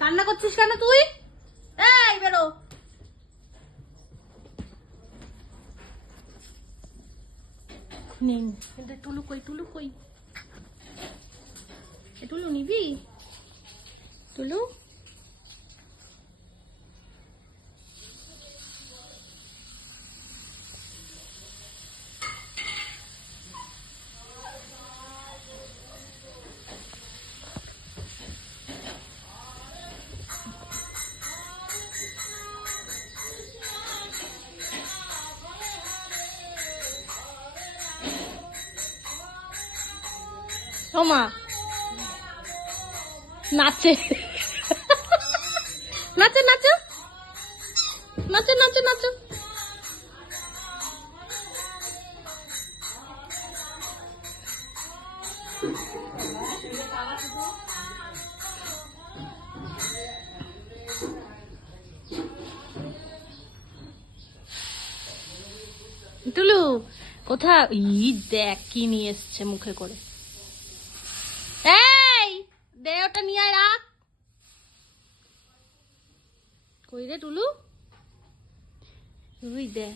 কান্না করছিস কেন তুই? এই বেরো। নিন টুলু কই, টুলু কই? টুলু নিবি? টুলু ও মা নাচে নাচো নাচো নাচো নাচো নাচো। টুলু কোথা? দেখ কি নিয়ে এসছে মুখে করে। এই দে ওটা নিয়ে আয়, রাখ। কই রে টুলু? ওই দে।